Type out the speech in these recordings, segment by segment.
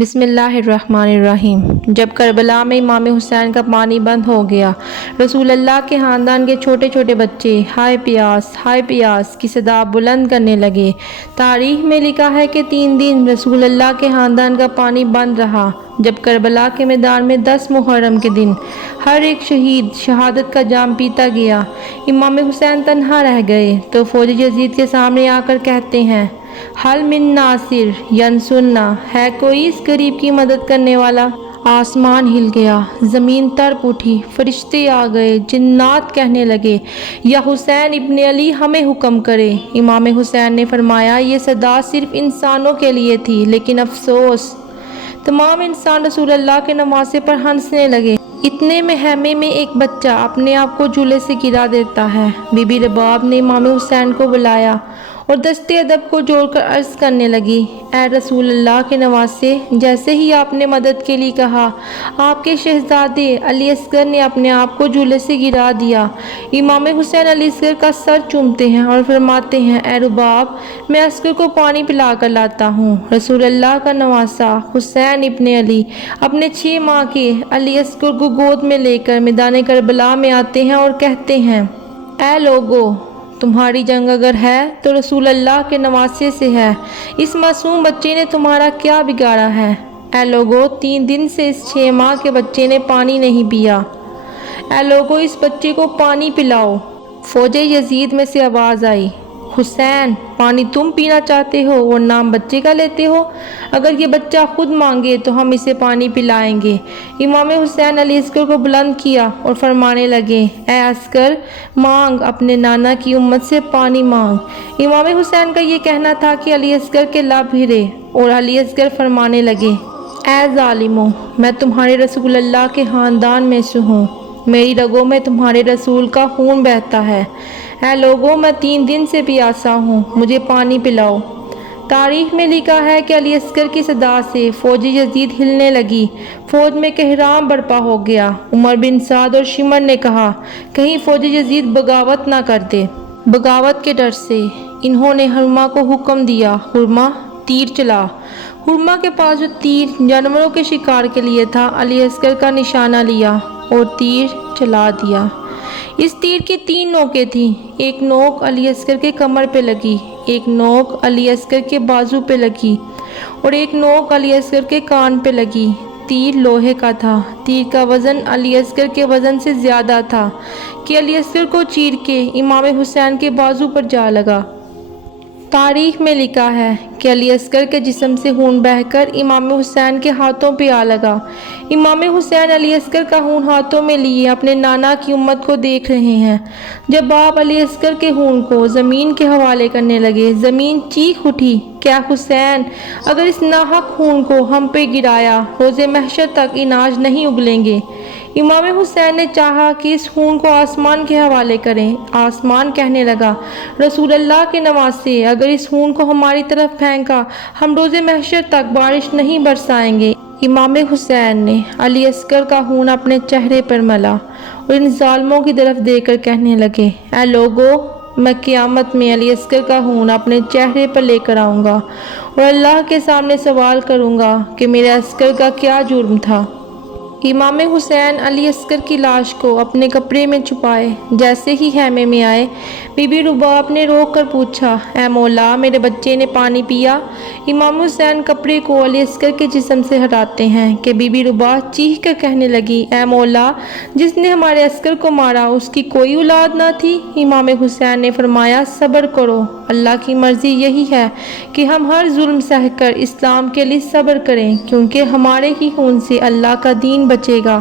بسم اللہ الرحمن الرحیم۔ جب کربلا میں امام حسین کا پانی بند ہو گیا، رسول اللہ کے خاندان کے چھوٹے چھوٹے بچے ہائے پیاس کی صدا بلند کرنے لگے۔ تاریخ میں لکھا ہے کہ 3 دن رسول اللہ کے خاندان کا پانی بند رہا۔ جب کربلا کے میدان میں 10 محرم کے دن ہر ایک شہید شہادت کا جام پیتا گیا، امام حسین تنہا رہ گئے تو فوج یزید کے سامنے آ کر کہتے ہیں، حل من ناصر ینصرنا، ہے کوئی اس غریب کی مدد کرنے والا؟ آسمان ہل گیا، زمین تڑپ اٹھی، فرشتے آ گئے، جنات کہنے لگے، یا حسین ابن علی ہمیں حکم کرے۔ امام حسین نے فرمایا، یہ صدا صرف انسانوں کے لیے تھی، لیکن افسوس تمام انسان رسول اللہ کے نواسے پر ہنسنے لگے۔ اتنے میں خیمے میں ایک بچہ اپنے آپ کو جھولے سے گرا دیتا ہے۔ بی بی رباب نے امام حسین کو بلایا اور دستے ادب کو جوڑ کر عرض کرنے لگی، اے رسول اللہ کے نواسے، جیسے ہی آپ نے مدد کے لیے کہا، آپ کے شہزادے علی اصغر نے اپنے آپ کو جھولے سے گرا دیا۔ امام حسین علی اصغر کا سر چومتے ہیں اور فرماتے ہیں، اے رباب، میں اصغر کو پانی پلا کر لاتا ہوں۔ رسول اللہ کا نواسا حسین ابن علی اپنے 6 ماہ کے علی اصغر کو گود میں لے کر میدان کربلا میں آتے ہیں اور کہتے ہیں، اے لوگو، تمہاری جنگ اگر ہے تو رسول اللہ کے نواسے سے ہے۔ اس معصوم بچے نے تمہارا کیا بگاڑا ہے؟ اے لوگو، 3 دن سے اس 6 ماہ کے بچے نے پانی نہیں پیا۔ اے لوگو، اس بچے کو پانی پلاؤ۔ فوج یزید میں سے آواز آئی، حسین، پانی تم پینا چاہتے ہو اور نام بچے کا لیتے ہو؟ اگر یہ بچہ خود مانگے تو ہم اسے پانی پلائیں گے۔ امام حسین علی اصغر کو بلند کیا اور فرمانے لگے، اے اصغر، مانگ، اپنے نانا کی امت سے پانی مانگ۔ امام حسین کا یہ کہنا تھا کہ علی اصغر کے لب ہلے اور علی اصغر فرمانے لگے، اے ظالموں، میں تمہارے رسول اللہ کے خاندان میں سے ہوں، میری رگوں میں تمہارے رسول کا خون بہتا ہے۔ اے لوگوں، میں 3 دن سے پیاسا ہوں، مجھے پانی پلاؤ۔ تاریخ میں لکھا ہے کہ علی اصغر کی صدا سے فوج یزید ہلنے لگی، فوج میں کہرام برپا ہو گیا۔ عمر بن سعد اور شمر نے کہا، کہیں فوج یزید بغاوت نہ کر دے۔ بغاوت کے ڈر سے انہوں نے حرمہ کو حکم دیا، حرمہ، تیر چلا۔ حرمہ کے پاس جو تیر جانوروں کے شکار کے لیے تھا، علی اصغر کا نشانہ لیا اور تیر چلا دیا۔ اس تیر کی 3 نوکیں تھیں، ایک نوک علی اصغر کے کمر پہ لگی، ایک نوک علی اصغر کے بازو پہ لگی اور ایک نوک علی اصغر کے کان پہ لگی۔ تیر لوہے کا تھا، تیر کا وزن علی اصغر کے وزن سے زیادہ تھا کہ علی اصغر کو چیر کے امام حسین کے بازو پر جا لگا۔ تاریخ میں لکھا ہے کہ علی اصغر کے جسم سے خون بہہ کر امام حسین کے ہاتھوں پہ آ لگا۔ امام حسین علی اصغر کا خون ہاتھوں میں لیے اپنے نانا کی امت کو دیکھ رہے ہیں۔ جب آپ علی اصغر کے خون کو زمین کے حوالے کرنے لگے، زمین چیخ اٹھی کہ اے حسین، اگر اس ناحق خون کو ہم پہ گرایا، روز محشر تک اناج نہیں اگلیں گے۔ امام حسین نے چاہا کہ اس خون کو آسمان کے حوالے کریں۔ آسمان کہنے لگا، رسول اللہ کے نواسے، اگر اس خون کو ہماری طرف پھینکا، ہم روز محشر تک بارش نہیں برسائیں گے۔ امام حسین نے علی اصغر کا خون اپنے چہرے پر ملا اور ان ظالموں کی طرف دیکھ کر کہنے لگے، اے لوگو، میں قیامت میں علی اصغر کا خون اپنے چہرے پر لے کر آؤں گا اور اللہ کے سامنے سوال کروں گا کہ میرے اصغر کا کیا جرم تھا۔ امام حسین علی اصغر کی لاش کو اپنے کپڑے میں چھپائے جیسے ہی خیمے میں آئے، بی بی رباب نے روک کر پوچھا، اے مولا، میرے بچے نے پانی پیا؟ امام حسین کپڑے کو علی اصغر کے جسم سے ہٹاتے ہیں کہ بی بی رباب چیخ کر کہنے لگی، اے مولا، جس نے ہمارے اصغر کو مارا اس کی کوئی اولاد نہ تھی؟ امام حسین نے فرمایا، صبر کرو، اللہ کی مرضی یہی ہے کہ ہم ہر ظلم سہ کر اسلام کے لیے صبر کریں، کیونکہ ہمارے ہی خون سے اللہ کا دین بچے گا۔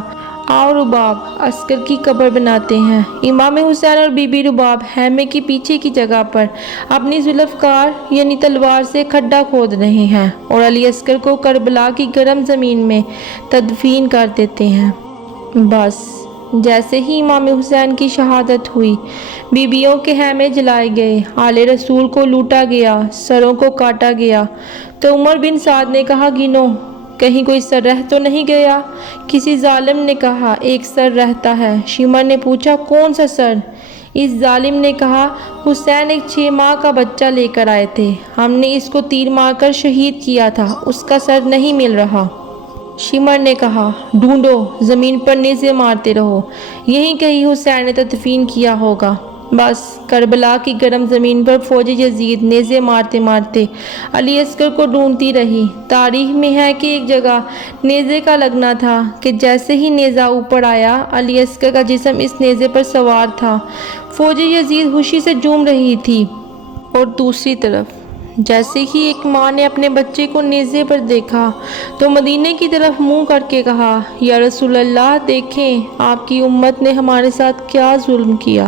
آؤ رباب، اصغر کی قبر بناتے ہیں۔ امام حسین اور بی بی رباب خیمے کی پیچھے کی جگہ پر اپنی ذوالفقار یعنی تلوار سے کھڈا کھود رہے ہیں اور علی اصغر کو کربلا کی گرم زمین میں تدفین کر دیتے ہیں۔ بس جیسے ہی امام حسین کی شہادت ہوئی، بیویوں کے خیمے جلائے گئے، آل رسول کو لوٹا گیا، سروں کو کاٹا گیا، تو عمر بن سعد نے کہا، گنو، کہیں کوئی سر رہ تو نہیں گیا؟ کسی ظالم نے کہا، ایک سر رہتا ہے۔ شمر نے پوچھا، کون سا سر؟ اس ظالم نے کہا، حسین ایک 6 ماہ کا بچہ لے کر آئے تھے، ہم نے اس کو تیر مار کر شہید کیا تھا، اس کا سر نہیں مل رہا۔ شمر نے کہا، ڈھونڈو، زمین پر نیزے مارتے رہو، یہیں کہیں حسین نے تدفین کیا ہوگا۔ بس کربلا کی گرم زمین پر فوج یزید نیزے مارتے مارتے علی اصغر کو ڈھونڈتی رہی۔ تاریخ میں ہے کہ ایک جگہ نیزے کا لگنا تھا کہ جیسے ہی نیزہ اوپر آیا، علی اصغر کا جسم اس نیزے پر سوار تھا۔ فوج یزید خوشی سے جھوم رہی تھی، اور دوسری طرف جیسے ہی ایک ماں نے اپنے بچے کو نیزے پر دیکھا تو مدینے کی طرف منہ کر کے کہا، یا رسول اللہ، دیکھیں آپ کی امت نے ہمارے ساتھ کیا ظلم کیا۔